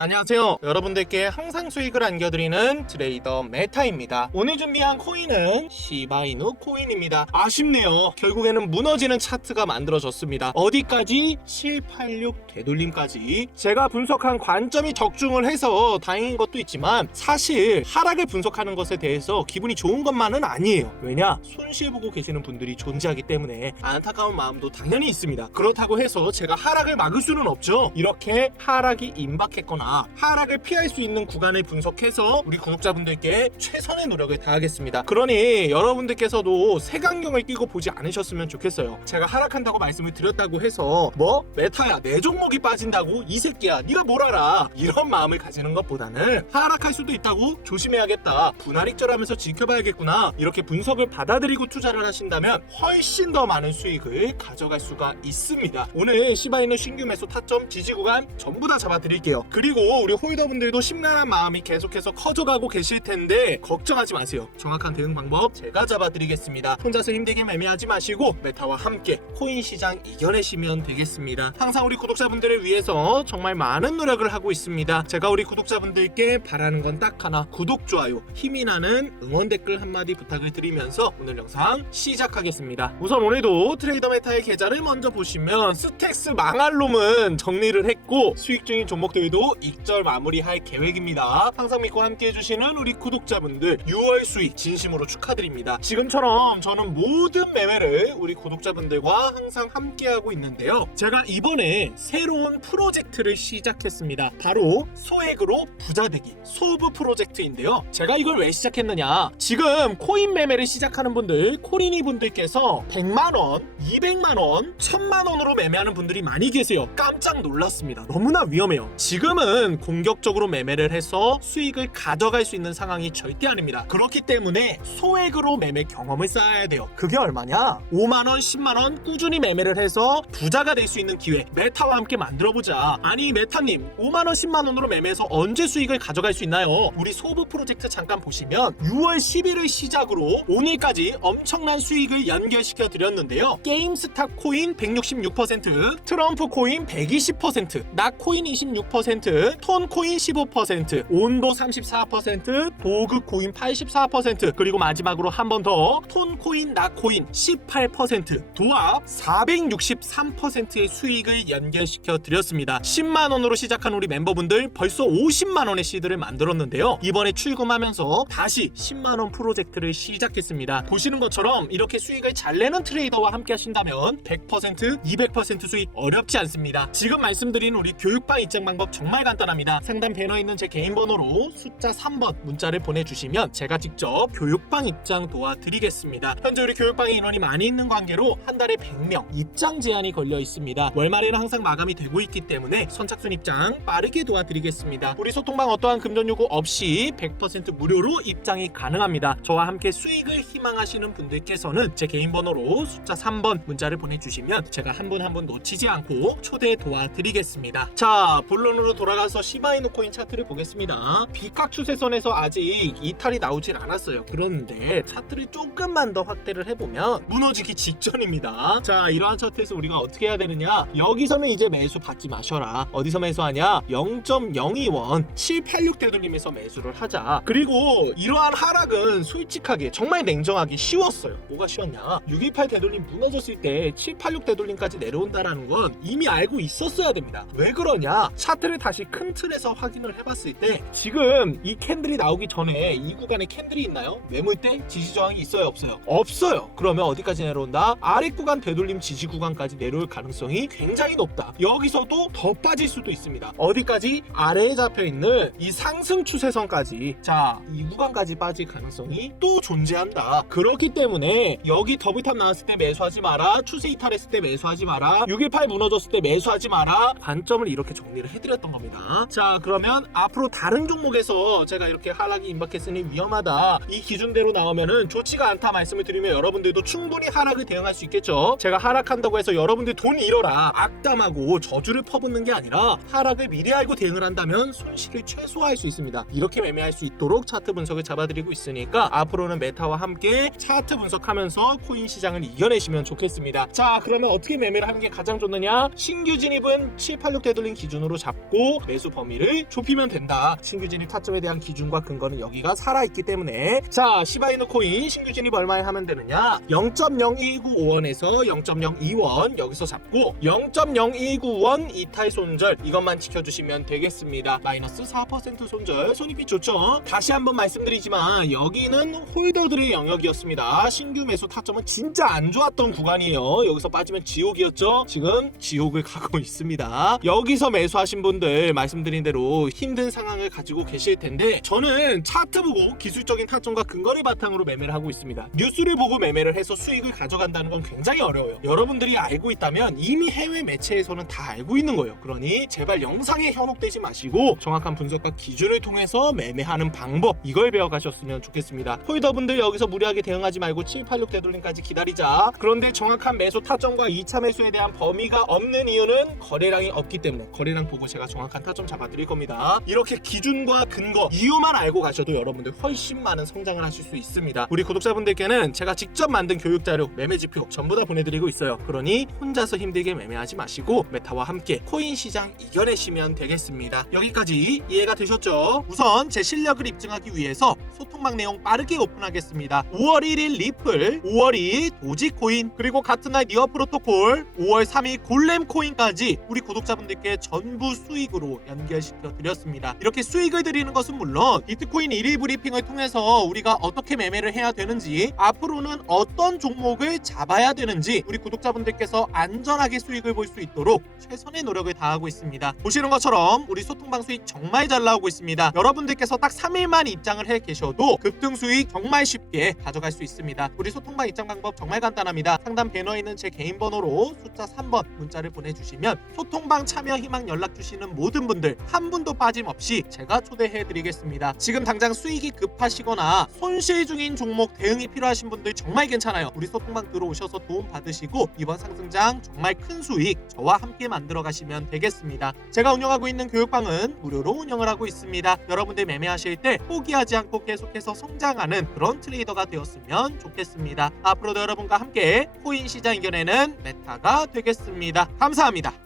안녕하세요. 여러분들께 항상 수익을 안겨드리는 트레이더 메타입니다. 오늘 준비한 코인은 시바이누 코인입니다. 아쉽네요. 결국에는 무너지는 차트가 만들어졌습니다. 어디까지? 786 되돌림까지. 제가 분석한 관점이 적중을 해서 다행인 것도 있지만 사실 하락을 분석하는 것에 대해서 기분이 좋은 것만은 아니에요. 왜냐? 손실 보고 계시는 분들이 존재하기 때문에 안타까운 마음도 당연히 있습니다. 그렇다고 해서 제가 하락을 막을 수는 없죠. 이렇게 하락이 임박했거나 하락을 피할 수 있는 구간을 분석해서 우리 구독자분들께 최선의 노력을 다하겠습니다. 그러니 여러분들께서도 색안경을 끼고 보지 않으셨으면 좋겠어요. 제가 하락한다고 말씀을 드렸다고 해서 뭐 메타야 내 종목이 빠진다고 이 새끼야 네가 뭘 알아 이런 마음을 가지는 것보다는 하락할 수도 있다고 조심해야겠다 분할익절하면서 지켜봐야겠구나 이렇게 분석을 받아들이고 투자를 하신다면 훨씬 더 많은 수익을 가져갈 수가 있습니다. 오늘 시바이는 신규 매수 타점 지지 구간 전부 다 잡아드릴게요. 그리고 우리 홀더분들도 심란한 마음이 계속해서 커져가고 계실 텐데 걱정하지 마세요. 정확한 대응 방법 제가 잡아드리겠습니다. 혼자서 힘들게 매매하지 마시고 메타와 함께 코인 시장 이겨내시면 되겠습니다. 항상 우리 구독자분들을 위해서 정말 많은 노력을 하고 있습니다. 제가 우리 구독자분들께 바라는 건 딱 하나 구독 좋아요 힘이 나는 응원 댓글 한마디 부탁을 드리면서 오늘 영상 시작하겠습니다. 우선 오늘도 트레이더 메타의 계좌를 먼저 보시면 스택스 망할 놈은 정리를 했고 수익 중인 종목들도 익절 마무리할 계획입니다. 항상 믿고 함께 해주시는 우리 구독자분들 6월 수익 진심으로 축하드립니다. 지금처럼 저는 모든 매매를 우리 구독자분들과 항상 함께하고 있는데요. 제가 이번에 새로운 프로젝트를 시작했습니다. 바로 소액으로 부자되기 소브 프로젝트인데요. 제가 이걸 왜 시작했느냐? 지금 코인 매매를 시작하는 분들, 코리니 분들께서 100만 원, 200만 원, 1000만 원으로 매매하는 분들이 많이 계세요. 깜짝 놀랐습니다. 너무나 위험해요. 지금은 공격적으로 매매를 해서 수익을 가져갈 수 있는 상황이 절대 아닙니다. 그렇기 때문에 소액으로 매매 경험을 쌓아야 돼요. 그게 얼마냐? 5만 원, 10만 원 꾸준히 매매를 해서 부자가 될 수 있는 기회. 메타와 함께 만들어 보자. 아니 메타님, 5만 원, 10만 원으로 매매해서 언제 수익을 가져갈 수 있나요? 우리 소브 프로젝트 잠깐 보시면 6월 10일을 시작으로 오늘까지 엄청난 수익을 연결시켜 드렸는데요. 게임스타 코인 166%, 트럼프 코인 120%, 낙코인 26%, 톤 코인 15%, 온도 34%, 도그 코인 84%, 그리고 마지막으로 한 번 더 톤 코인, 낙코인 18%, 도합 463%의 수익을 연결시켜 드렸습니다. 10만 원으로 시작한 우리 멤버분들 벌써 50만 원의 시드를 만들었는데요. 이번에 출금하면서 다시 10만 원 프로젝트를 시작했습니다. 보시는 것처럼 이렇게 수익을 잘 내는 트레이더와 함께 하신다면 100%, 200% 수익 어렵지 않습니다. 지금 말씀드린 우리 교육방 입장 방법 정말 간단합니다. 상단 배너에 있는 제 개인 번호로 숫자 3번 문자를 보내주시면 제가 직접 교육방 입장 도와드리겠습니다. 현재 우리 교육방에 인원이 많이 있는 관계로 한 달에 100명 입장 제한이 걸려 있습니다. 월말에는 항상 마감이 되고 있기 때문에 선착순 입장 빠르게 도와드리겠습니다. 우리 소통방 어떠한 금전 요구 없이 100% 무료로 입장이 가능합니다. 저와 함께 수익을 희망하시는 분들께서는 제 개인 번호로 숫자 3번 문자를 보내주시면 제가 한 분 한 분 놓치지 않고 초대 도와드리겠습니다. 자, 본론으로 돌아가 서 시바이누 코인 차트를 보겠습니다. 비각 추세선에서 아직 이탈이 나오질 않았어요. 그런데 차트를 조금만 더 확대를 해보면 무너지기 직전입니다. 자, 이러한 차트에서 우리가 어떻게 해야 되느냐? 여기서는 이제 매수 받지 마셔라. 어디서 매수하냐? 0.02원 786 되돌림에서 매수를 하자. 그리고 이러한 하락은 솔직하게 정말 냉정하게 쉬웠어요. 뭐가 쉬웠냐? 628 되돌림 무너졌을 때 786 되돌림까지 내려온다라는 건 이미 알고 있었어야 됩니다. 왜 그러냐? 차트를 다시 큰 틀에서 확인을 해봤을 때 지금 이 캔들이 나오기 전에 이 구간에 캔들이 있나요? 매물대 지지 저항이 있어요, 없어요? 없어요. 그러면 어디까지 내려온다? 아래 구간 되돌림 지지 구간까지 내려올 가능성이 굉장히 높다. 여기서도 더 빠질 수도 있습니다. 어디까지? 아래에 잡혀 있는 이 상승 추세선까지. 자, 이 구간까지 빠질 가능성이 또 존재한다. 그렇기 때문에 여기 더블탑 나왔을 때 매수하지 마라. 추세 이탈했을 때 매수하지 마라. 618 무너졌을 때 매수하지 마라. 관점을 이렇게 정리를 해드렸던 겁니다. 자, 그러면 앞으로 다른 종목에서 제가 이렇게 하락이 임박했으니 위험하다. 이 기준대로 나오면은 좋지가 않다 말씀을 드리면 여러분들도 충분히 하락을 대응할 수 있겠죠. 제가 하락한다고 해서 여러분들 돈 잃어라. 악담하고 저주를 퍼붓는 게 아니라 하락을 미리 알고 대응을 한다면 손실을 최소화할 수 있습니다. 이렇게 매매할 수 있도록 차트 분석을 잡아드리고 있으니까 앞으로는 메타와 함께 차트 분석하면서 코인 시장을 이겨내시면 좋겠습니다. 자, 그러면 어떻게 매매를 하는 게 가장 좋느냐? 신규 진입은 786 되돌림 기준으로 잡고 매수 범위를 좁히면 된다. 신규 진입 타점에 대한 기준과 근거는 여기가 살아있기 때문에 자 시바이누 코인 신규 진입 얼마에 하면 되느냐 0.0195원에서 0.02원 여기서 잡고 0.0295원 이탈 손절 이것만 지켜주시면 되겠습니다. 마이너스 4% 손절 손익비 좋죠? 다시 한번 말씀드리지만 여기는 홀더들의 영역이었습니다. 신규 매수 타점은 진짜 안 좋았던 구간이에요. 여기서 빠지면 지옥이었죠. 지금 지옥을 가고 있습니다. 여기서 매수하신 분들 말씀드린 대로 힘든 상황을 가지고 계실 텐데 저는 차트 보고 기술적인 타점과 근거를 바탕으로 매매를 하고 있습니다. 뉴스를 보고 매매를 해서 수익을 가져간다는 건 굉장히 어려워요. 여러분들이 알고 있다면 이미 해외 매체에서는 다 알고 있는 거예요. 그러니 제발 영상에 현혹되지 마시고 정확한 분석과 기준을 통해서 매매하는 방법 이걸 배워가셨으면 좋겠습니다. 홀더분들 여기서 무리하게 대응하지 말고 786 되돌림까지 기다리자. 그런데 정확한 매수 타점과 2차 매수에 대한 범위가 없는 이유는 거래량이 없기 때문에 거래량 보고 제가 정확한 타점 잡아드릴 겁니다. 이렇게 기준과 근거 이유만 알고 가셔도 여러분들 훨씬 많은 성장을 하실 수 있습니다. 우리 구독자분들께는 제가 직접 만든 교육 자료, 매매 지표 전부 다 보내드리고 있어요. 그러니 혼자서 힘들게 매매하지 마시고 메타와 함께 코인 시장 이겨내시면 되겠습니다. 여기까지 이해가 되셨죠? 우선 제 실력을 입증하기 위해서 소통방 내용 빠르게 오픈하겠습니다. 5월 1일 리플, 5월 2일 도지코인, 그리고 같은 날 니어 프로토콜, 5월 3일 골렘 코인까지 우리 구독자분들께 전부 수익으로 연결시켜 드렸습니다. 이렇게 수익을 드리는 것은 물론 비트코인 1일 브리핑을 통해서 우리가 어떻게 매매를 해야 되는지 앞으로는 어떤 종목을 잡아야 되는지 우리 구독자분들께서 안전하게 수익을 볼 수 있도록 최선의 노력을 다하고 있습니다. 보시는 것처럼 우리 소통방 수익 정말 잘 나오고 있습니다. 여러분들께서 딱 3일만 입장을 해 계셔도 급등 수익 정말 쉽게 가져갈 수 있습니다. 우리 소통방 입장 방법 정말 간단합니다. 상단 배너에 있는 제 개인 번호로 숫자 3번 문자를 보내주시면 소통방 참여 희망 연락 주시는 모든 분들 한 분도 빠짐없이 제가 초대해 드리겠습니다. 지금 당장 수익이 급하시거나 손실 중인 종목 대응이 필요하신 분들 정말 괜찮아요. 우리 소통방 들어오셔서 도움 받으시고 이번 상승장 정말 큰 수익 저와 함께 만들어 가시면 되겠습니다. 제가 운영하고 있는 교육방은 무료로 운영을 하고 있습니다. 여러분들 매매하실 때 포기하지 않고 계속해서 성장하는 그런 트레이더가 되었으면 좋겠습니다. 앞으로도 여러분과 함께 코인 시장 이겨내는 메타가 되겠습니다. 감사합니다.